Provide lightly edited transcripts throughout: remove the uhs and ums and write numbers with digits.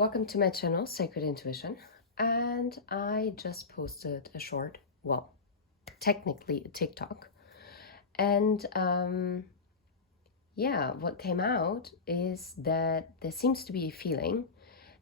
Welcome to my channel, Sacred Intuition, and I just posted a short, well, technically a TikTok, and yeah, what came out is that there seems to be a feeling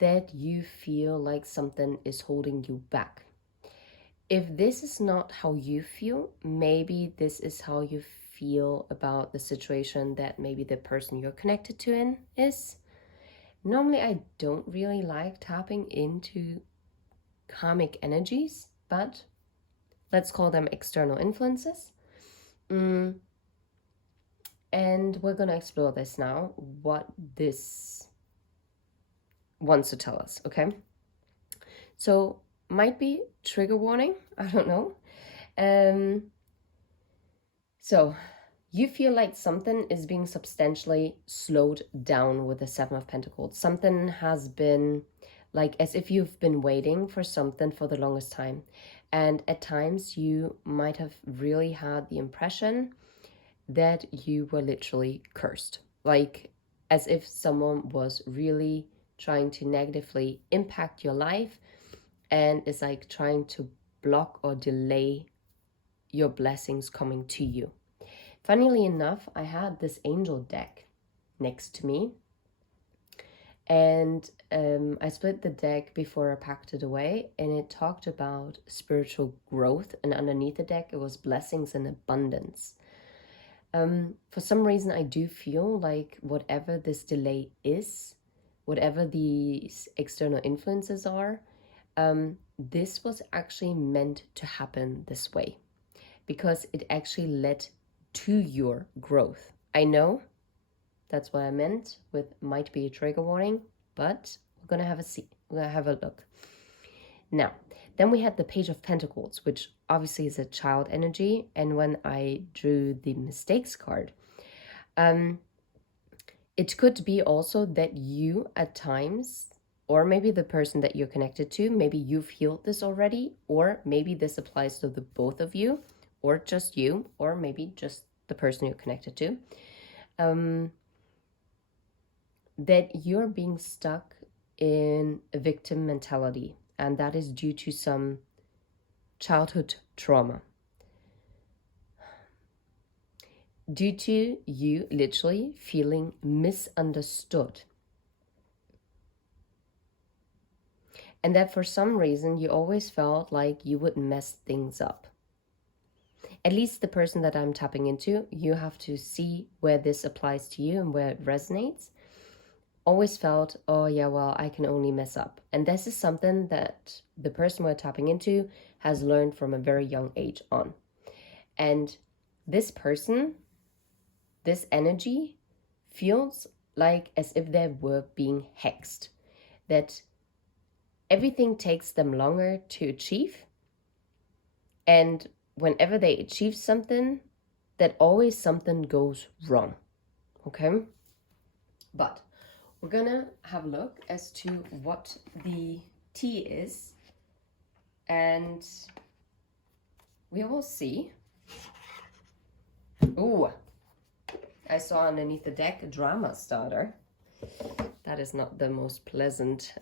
that you feel like something is holding you back. If this is not how you feel, maybe this is how you feel about the situation that maybe the person you're connected to in is. Normally, I don't really like tapping into karmic energies, but let's call them external influences. And we're going to explore this now, what this wants to tell us, okay? So, might be trigger warning, I don't know. So, you feel like something is being substantially slowed down with the Seven of Pentacles. Something has been like as if you've been waiting for something for the longest time. And at times you might have really had the impression that you were literally cursed. Like as if someone was really trying to negatively impact your life and is like trying to block or delay your blessings coming to you. Funnily enough, I had this angel deck next to me, and I split the deck before I packed it away, and it talked about spiritual growth, and underneath the deck it was blessings and abundance. For some reason, I do feel like whatever this delay is, whatever these external influences are, this was actually meant to happen this way because it actually led to your growth. I know that's what I meant with might be a trigger warning, but we're gonna have a see. We're gonna have a look. Now, then we had the Page of Pentacles, which obviously is a child energy. And when I drew the mistakes card, it could be also that you at times, or maybe the person that you're connected to, maybe you've healed this already, or maybe this applies to the both of you, or just you, or maybe just the person you're connected to, that you're being stuck in a victim mentality, and that is due to some childhood trauma. Due to you literally feeling misunderstood. And that for some reason you always felt like you would mess things up. At least the person that I'm tapping into, you have to see where this applies to you and where it resonates. Always felt, oh yeah, well, I can only mess up. And this is something that the person we're tapping into has learned from a very young age on. And this person, this energy, feels like as if they were being hexed. That everything takes them longer to achieve. And whenever they achieve something, that always something goes wrong. Okay? But we're gonna have a look as to what the tea is, and we will see. Ooh, I saw underneath the deck a drama starter. That is not the most pleasant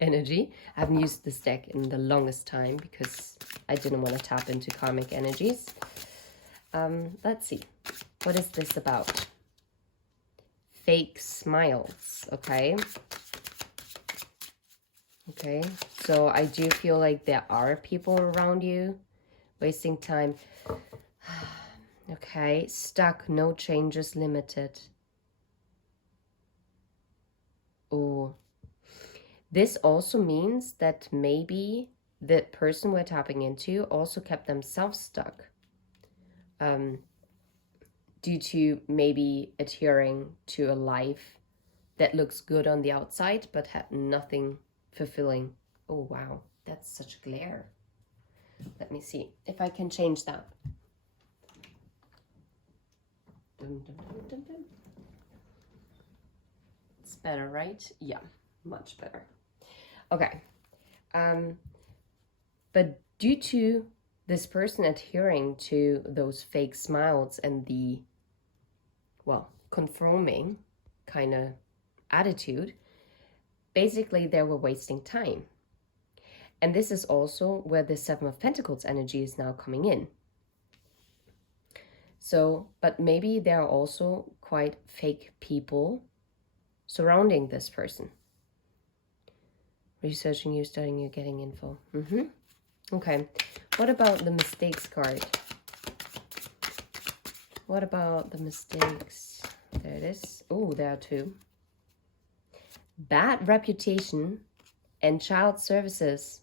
energy. I haven't used this deck in the longest time because I didn't want to tap into karmic energies. Let's see. What is this about? Fake smiles, okay? Okay, so I do feel like there are people around you wasting time. Okay, stuck, no changes, limited. Oh, this also means that maybe the person we're tapping into also kept themselves stuck. Due to maybe adhering to a life that looks good on the outside but had nothing fulfilling. Oh wow, that's such glare. Let me see if I can change that. Dun, dun, dun, dun, dun. It's better, right? Yeah, much better. Okay. But due to this person adhering to those fake smiles and the, well, conforming kind of attitude, basically they were wasting time. And this is also where the Seven of Pentacles energy is now coming in. So, but maybe there are also quite fake people surrounding this person. Researching you, studying you, getting info. Okay. What about the mistakes card? What about the mistakes? There it is. Oh, there are two. Bad reputation and child services.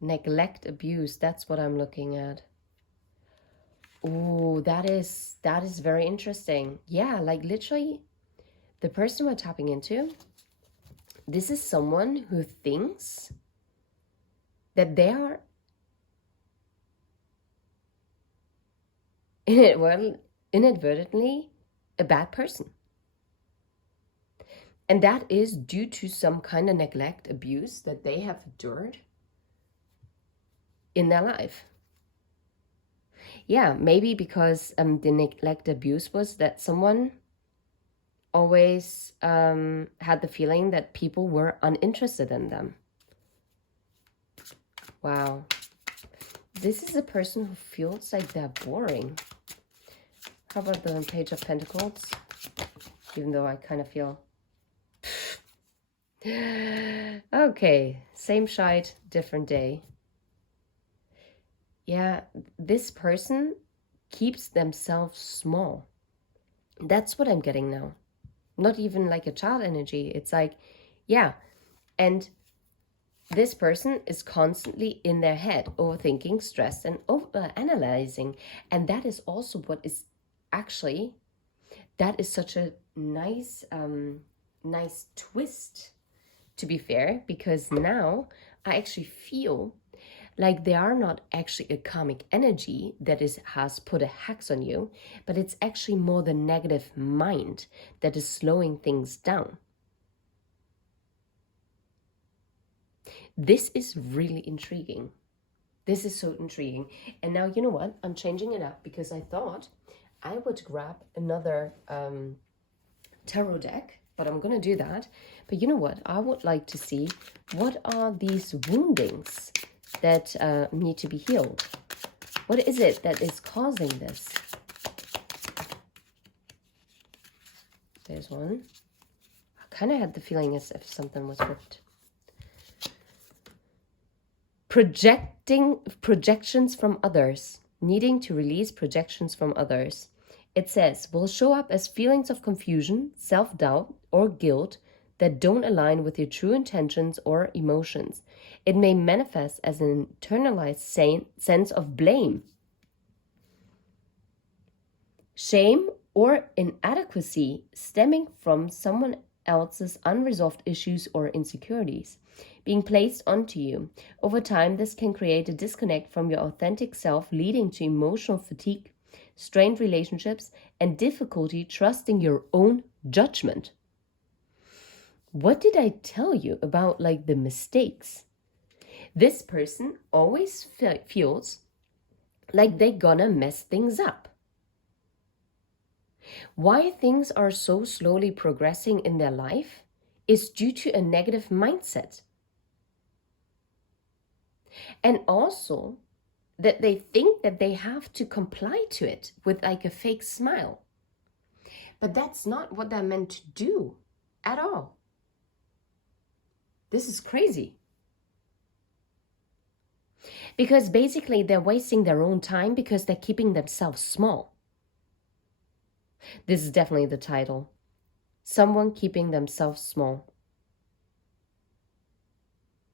Neglect, abuse. That's what I'm looking at. Oh, that is very interesting. Yeah, like literally the person we're tapping into, this is someone who thinks that they are inadvertently a bad person. And that is due to some kind of neglect, abuse that they have endured in their life. Yeah, maybe because the neglect, abuse was that someone always had the feeling that people were uninterested in them. Wow. This is a person who feels like they're boring. How about the Page of Pentacles? Even though I kind of feel... Okay, same shite, different day. Yeah, this person keeps themselves small. That's what I'm getting now. Not even like a child energy. It's like, yeah. And this person is constantly in their head, overthinking, stressed, and analyzing. And that is also what is actually, that is such a nice, nice twist, to be fair, because now I actually feel like they are not actually a karmic energy that has put a hex on you, but it's actually more the negative mind that is slowing things down. This is really intriguing. This is so intriguing. And now, you know what? I'm changing it up because I thought I would grab another tarot deck, but I'm going to do that. But you know what? I would like to see what are these woundings that need to be healed. What is it that is causing this? There's one. I kind of had the feeling as if something was ripped. Projections from others. Needing to release projections from others. It says, will show up as feelings of confusion, self-doubt, or guilt that don't align with your true intentions or emotions. It may manifest as an internalized sense of blame, shame, or inadequacy stemming from someone else's unresolved issues or insecurities being placed onto you. Over time, this can create a disconnect from your authentic self, leading to emotional fatigue, strained relationships, and difficulty trusting your own judgment. What did I tell you about like the mistakes? This person always feels like they're gonna mess things up. Why things are so slowly progressing in their life is due to a negative mindset. And also that they think that they have to comply to it with like a fake smile. But that's not what they're meant to do at all. This is crazy. Because basically they're wasting their own time because they're keeping themselves small. This is definitely the title. Someone keeping themselves small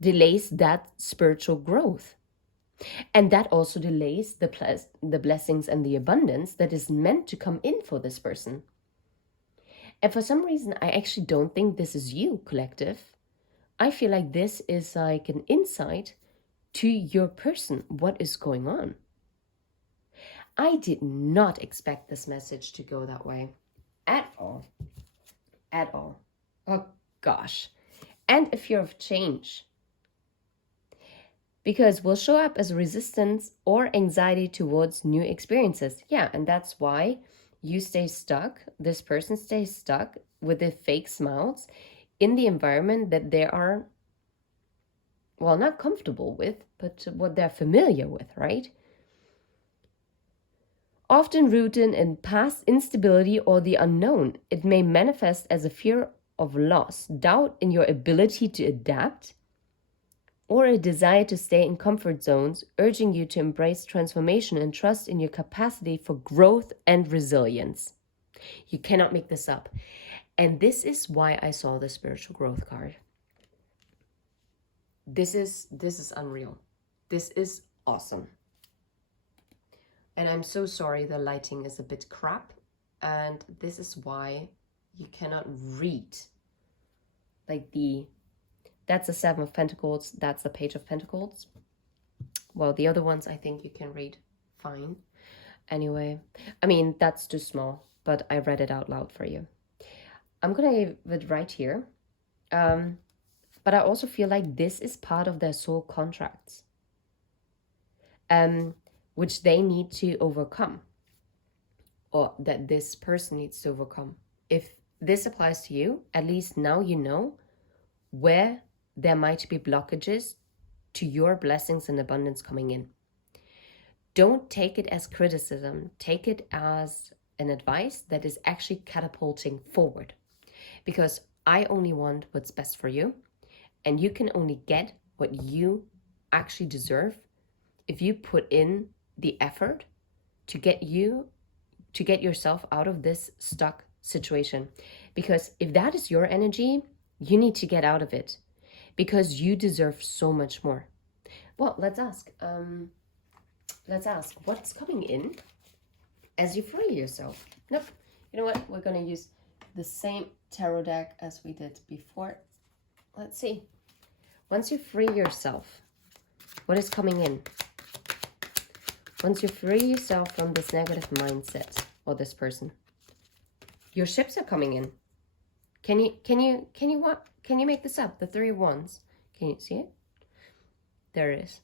delays that spiritual growth. And that also delays the blessings and the abundance that is meant to come in for this person. And for some reason, I actually don't think this is you, collective. I feel like this is like an insight to your person, what is going on. I did not expect this message to go that way. At all. At all. Oh, gosh. And a fear of change. Because will show up as resistance or anxiety towards new experiences. Yeah, and that's why you stay stuck. This person stays stuck with the fake smiles in the environment that they are, well, not comfortable with, but what they're familiar with, right? Often rooted in past instability or the unknown, it may manifest as a fear of loss, doubt in your ability to adapt, or a desire to stay in comfort zones, urging you to embrace transformation and trust in your capacity for growth and resilience. You cannot make this up. And this is why I saw the spiritual growth card. This is unreal. This is awesome. And I'm so sorry the lighting is a bit crap. And this is why you cannot read like that's the Seven of Pentacles, that's the Page of Pentacles. Well, the other ones I think you can read fine. Anyway, I mean, that's too small, but I read it out loud for you. I'm gonna leave it right here. But I also feel like this is part of their soul contracts, which they need to overcome, or that this person needs to overcome. If this applies to you, at least now you know where there might be blockages to your blessings and abundance coming in. Don't take it as criticism. Take it as an advice that is actually catapulting forward. Because I only want what's best for you. And you can only get what you actually deserve if you put in the effort to get yourself out of this stuck situation. Because if that is your energy, you need to get out of it. Because you deserve so much more. Well, let's ask. What's coming in as you free yourself. Nope. You know what? We're going to use the same tarot deck as we did before. Let's see. Once you free yourself, what is coming in? Once you free yourself from this negative mindset or this person, your ships are coming in. Can you make this up? The Three of Wands. Can you see it? There it is.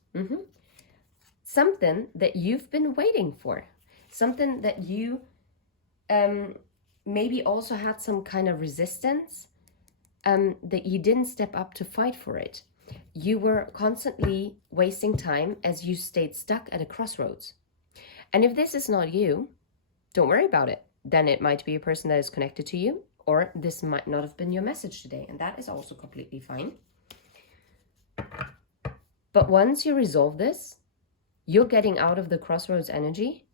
Something that you've been waiting for. Something that you maybe also had some kind of resistance, that you didn't step up to fight for it. You were constantly wasting time as you stayed stuck at a crossroads. And if this is not you, don't worry about it. Then it might be a person that is connected to you, or this might not have been your message today, and that is also completely fine. But once you resolve this, you're getting out of the crossroads energy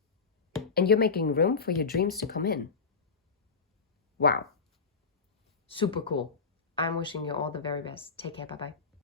and you're making room for your dreams to come in. Wow. Super cool. I'm wishing you all the very best. Take care. Bye-bye.